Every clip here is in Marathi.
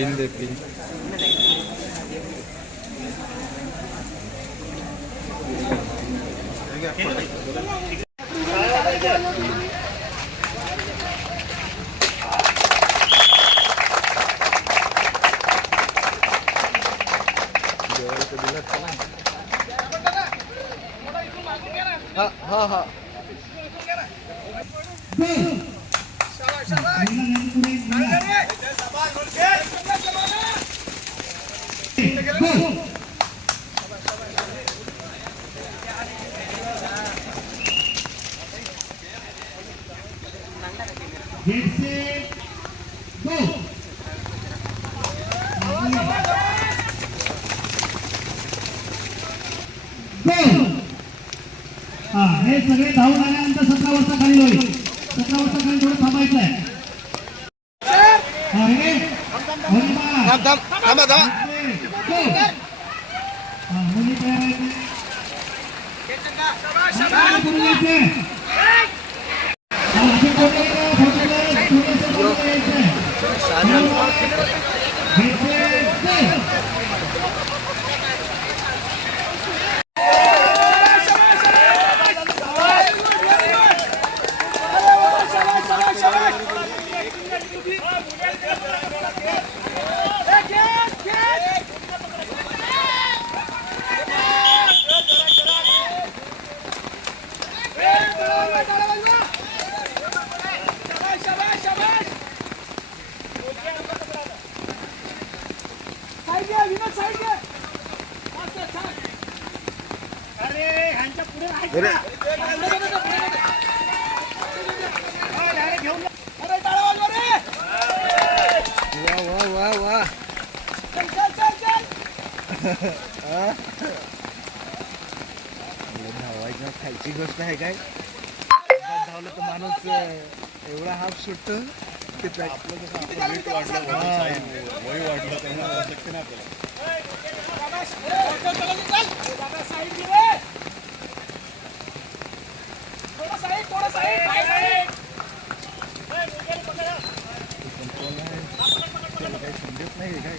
yeni de yapayım. गेट से गो गो हा हे सगळे धावून आल्यानंतर सतरा वाजता खाली होईल सतरा वाजता खाली थोडं थांबायचं आहे বিজয় সিং धावायचं खायची गोष्ट आहे काय धावलं तर माणूस एवढा हाफ सुटतो की त्या- हा. पण कोण आहे? त्याला काही समजत नाही काय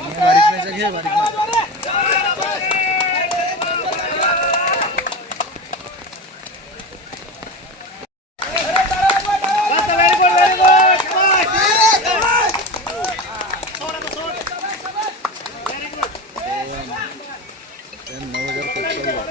आणि बारीक नाही घे बारीक नाही त्या नऊ हजार पेट्रोल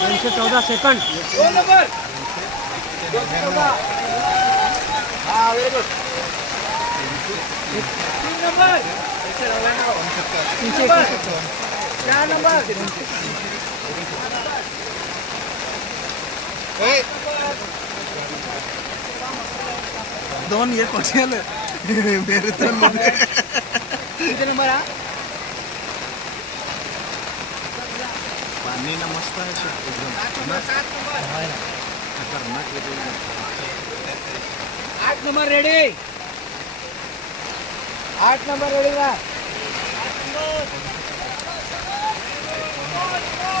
दोनशे चौदा सेकंड। तीनशे एकोणसत्तर चार नंबर दोन एक कसे आलं? मॅरेथॉनमध्ये किती नंबर हा? पाणी ना मस्त आहे सर, एकदम? खतरनाक येते. आठ नंबर रेडी आठ नंबर रेडी का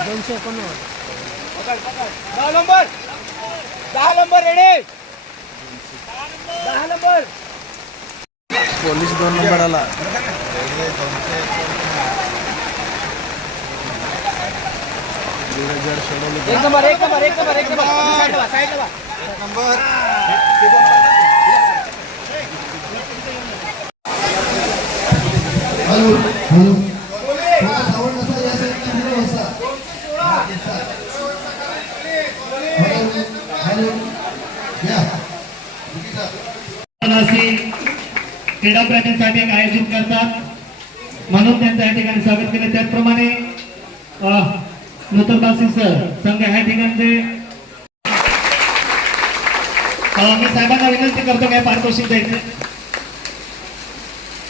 दोनशे एकोणनव्वद दहा नंबर दहा नंबर रेडी दहा नंबर पोलीस दोन नंबर आला एक नंबर एक नंबर एक नंबर एक नंबर. साईडला साईडला हॅलो हॅलो थोडा साऊंड असा या साईडला फिरव असा हॅलो हॅलो या असे क्रीडा प्राण्यांसाठी एक आयोजित करतात. म्हणून त्यांचं या ठिकाणी स्वागत केलं. त्याचप्रमाणे नूतन सर संघ ह्या ठिकाणचे. मी साहेबांना विनंती करतो काय पारितोषिक द्यायचं.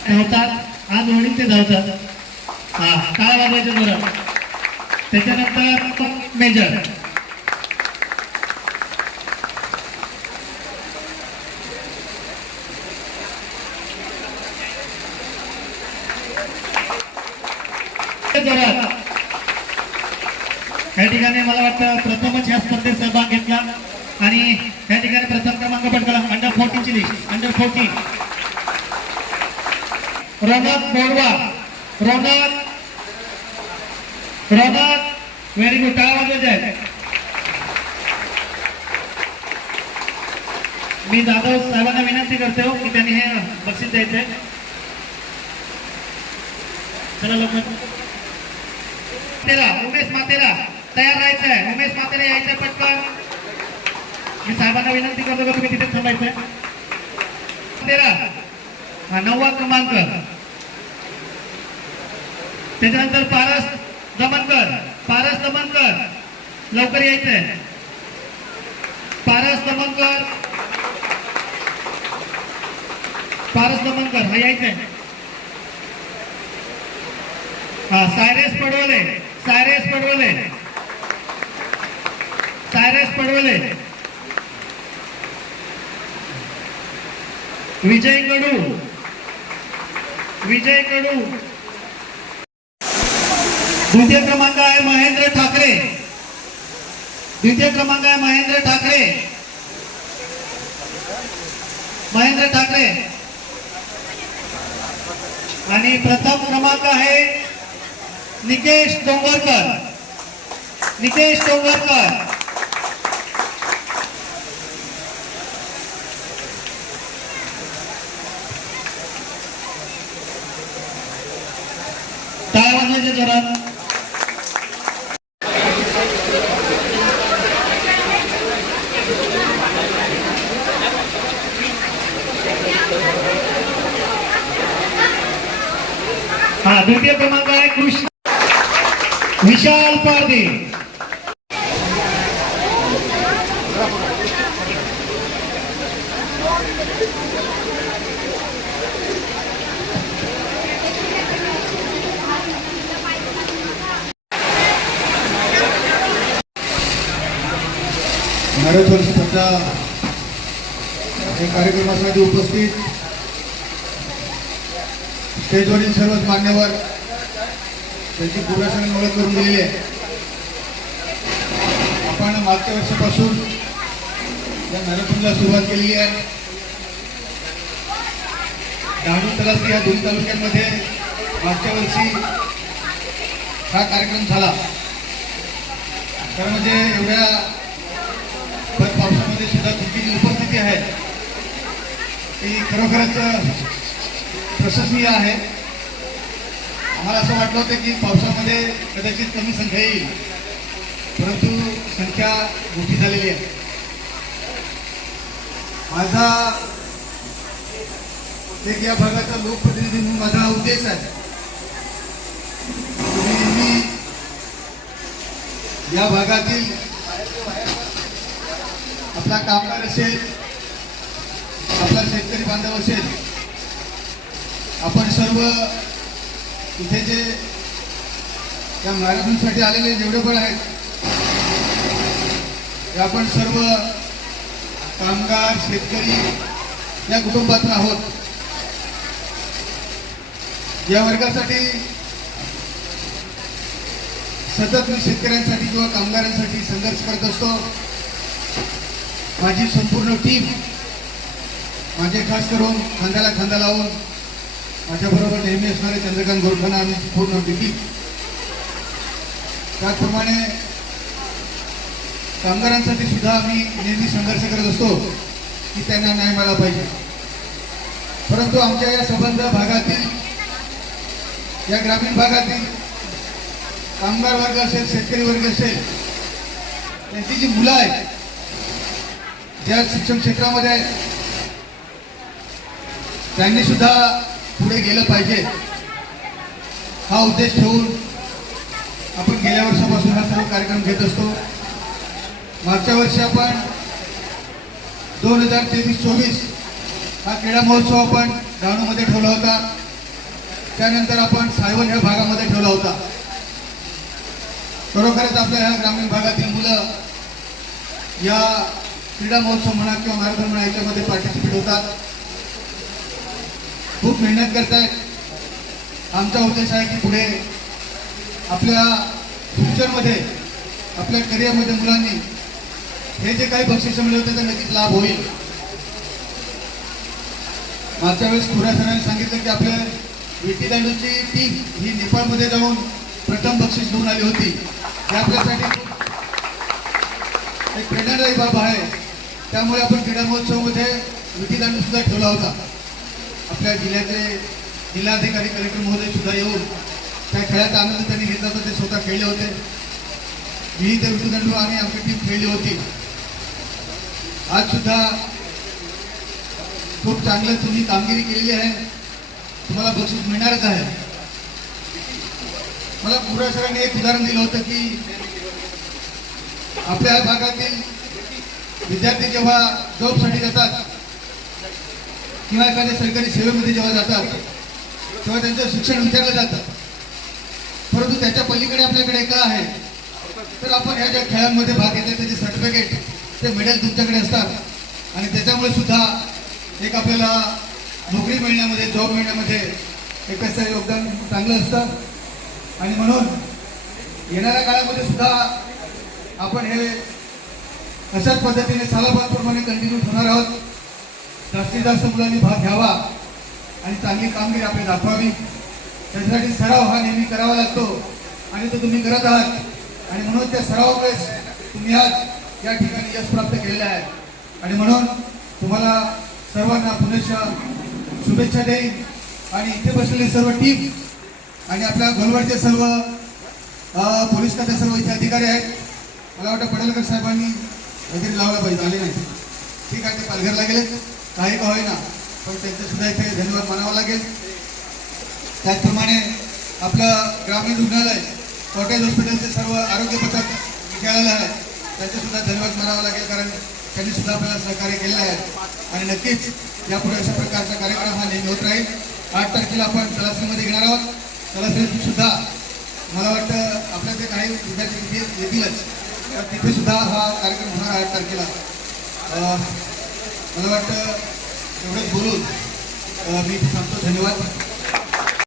धावतात आज होणी ते धावतात हा काय वाजवायचे जोरात त्याच्यानंतर मेजर जोरात या ठिकाणी मला वाटतं प्रथमच या स्पर्धेत सहभाग घेतला आणि या ठिकाणी प्रथम क्रमांक पटकला अंडर फोर्टीनची लिस्ट अंडर फोर्टीन रौनक बोडवा रौनक रौनक व्हेरी गुड टाळा वाजवायचे आहे मी जाधव साहेबांना विनंती करते हो की त्यांनी हे बक्षीस द्यायचंय. चला लवकर. तेरा उमेश मातेरा तयार राहायचंय. उमेश मातेरा यायचंय पटकन. मी साहेबांना विनंती करतो का तुम्ही तिथे थांबायचंय? तेरा. हा नववा क्रमांक. त्याच्यानंतर पारस दमनकर. पारस दमनकर. लवकर यायचंय. पारस दमनकर. पारस दमनकर हा यायचंय. हा सायरेस पडवले. सायरेस पडवले. सायरेस पडवले. विजय कडू विजय कडू द्वितीय क्रमांक आहे महेंद्र ठाकरे. द्वितीय क्रमांक आहे महेंद्र ठाकरे. महेंद्र ठाकरे. आणि प्रथम क्रमांक आहे निकेश डोंगरकर. निकेश डोंगरकर. काय वाजवायचे जोरात हा द्वितीय क्रमांक आहे कृष्ण विशाल पारदे मॅरेथॉन स्पर्धा या कार्यक्रमासाठी उपस्थित. स्टेजवरील सर्वच मान्यवर त्यांची पुरासने ओळख करून दिलेली आहे. आपण मागच्या वर्षापासून या मॅरेथॉनला सुरुवात केलेली आहे. डहाणू तलासरी या दोन तालुक्यांमध्ये मागच्या वर्षी हा कार्यक्रम झाला. तर म्हणजे एवढ्या पण सुद्धा तुमची जी उपस्थिती आहे. ती खरोखरच प्रशंसनीय आहे. आम्हाला असं वाटलं होतं की पावसामध्ये कदाचित कमी संख्या येईल परंतु संख्या मोठी झालेली आहे. माझा एक या भागाचा लोकप्रतिनिधी म्हणून माझा उद्देश आहे. तुम्ही या भागातील आपला कामगार असेल आपला शेतकरी बांधव असेल आपण सर्व इथे जे या मॅरेथॉनसाठी आलेले जेवढे पण आहेत ते आपण सर्व कामगार शेतकरी या कुटुंबातून आहोत. या वर्गासाठी सतत मी शेतकऱ्यांसाठी किंवा कामगारांसाठी संघर्ष करत असतो. माझी संपूर्ण टीम माझे खास करून खांद्याला खांदा लावून माझ्याबरोबर नेहमी असणारे चंद्रकांत गोरखाना आम्ही पूर्ण टीम त्याचप्रमाणे कामगारांसाठी सुद्धा आम्ही नेहमी संघर्ष करत असतो की त्यांना न्याय मिळाला पाहिजे. परंतु आमच्या या संबंध भागातील या ग्रामीण भागातील कामगार वर्ग असेल शेतकरी वर्ग असेल त्यांची जी मुलं आहेत ज्या शिक्षण क्षेत्रामध्ये त्यांनी सुद्धा पुढे गेलं पाहिजे. हा उद्देश ठेवून आपण गेल्या वर्षापासून हा सर्व कार्यक्रम घेत असतो. मागच्या वर्षी आपण दोन हजार तेवीस चोवीस हा क्रीडा महोत्सव आपण डहाणूमध्ये ठेवला होता. त्यानंतर आपण सायवन ह्या भागामध्ये ठेवला होता. खरोखरच आपल्या ह्या ग्रामीण भागातील मुलं या क्रीडा महोत्सव म्हणा किंवा मॅरेथॉन म्हणा याच्यामध्ये पार्टिसिपेट होतात. खूप मेहनत करतायत आमचा उद्देश आहे की पुढे आपल्या फ्युचरमध्ये आपल्या करिअरमध्ये मुलांनी हे जे काही बक्षिसं मिळवते त्याचा नक्कीच लाभ होईल. मागच्या वेळेस थोड्या सरांनी सांगितलं की आपल्या विटी दांडूची टीम ही नेपाळमध्ये जाऊन प्रथम बक्षीस घेऊन आली होती. हे आपल्यासाठी एक प्रेरणादायी बाब आहे. त्यामुळे आपण क्रीडा महोत्सवामध्ये विटी सुद्धा ठेवला होता. आपल्या जिल्ह्याचे जिल्हाधिकारी कलेक्टर महोदय सुद्धा येऊन त्या खेळाचा आनंद त्यांनी घेतला होता. ते स्वतः खेळले होते. मी ते विटीदांडू आणि आमची टीम खेळली होती. आज सुद्धा खूप चांगलं तुम्ही कामगिरी केलेली आहे. तुम्हाला बक्षीस मिळणारच आहे. मला पुरा सरांनी एक उदाहरण दिलं होतं की आपल्या भागातील विद्यार्थी जेव्हा जॉबसाठी जातात किंवा एखाद्या सरकारी सेवेमध्ये जेव्हा जातात तेव्हा त्यांचं शिक्षण विचारलं जातं. परंतु त्याच्या पलीकडे आपल्याकडे काय आहे. तर आपण ह्या ज्या खेळांमध्ये भाग घेतला त्याचे सर्टिफिकेट ते मेडल तुमच्याकडे असतात. आणि त्याच्यामुळे सुद्धा एक आपल्याला नोकरी मिळण्यामध्ये जॉब मिळण्यामध्ये एक त्याचं योगदान चांगलं असतं. आणि म्हणून येणाऱ्या काळामध्ये सुद्धा आपण हे अशाच पद्धतीने सालाबादप्रमाणे कंटिन्यू होणार आहोत. जास्तीत जास्त मुलांनी भाग घ्यावा आणि चांगली कामगिरी आपली दाखवावी. त्याच्यासाठी सराव हा नेहमी करावा लागतो. आणि तो तुम्ही करत आहात. आणि म्हणून त्या सरावामुळेच तुम्ही आज या ठिकाणी यश प्राप्त केलेलं आहे. आणि म्हणून तुम्हाला सर्वांना पुनश्च शुभेच्छा देईन. आणि इथे बसलेली सर्व टीम आणि आपल्या गोलवाडचे सर्व पोलीस खात्या सर्व इथे अधिकारी आहेत. मला वाटतं पडेलकर साहेबांनी वगैरे लावला पाहिजे आले नाही. ठीक आहे ते पालघरला गेले काही का होईना पण त्यांचं सुद्धा इथे धन्यवाद मानावा लागेल. त्याचप्रमाणे आपलं ग्रामीण रुग्णालय कॉटेज हॉस्पिटलचे सर्व आरोग्य पथक इथे आहे त्यांचे सुद्धा धन्यवाद मानावा लागेल कारण त्यांनी सुद्धा आपल्याला सहकार्य केलेलं आहे. आणि नक्कीच यापुढे अशा प्रकारचा कार्यक्रम हा नेहमी होत राहील. आठ तारखेला आपण तलासरीमध्ये घेणार आहोत. तलासरीत सुद्धा मला वाटतं आपल्या ते काही विद्यार्थी येतीलच तिथे सुद्धा हा कार्यक्रम होणार आहे आठ तारखेला. मला वाटतं एवढंच बोलून मी सांगतो धन्यवाद.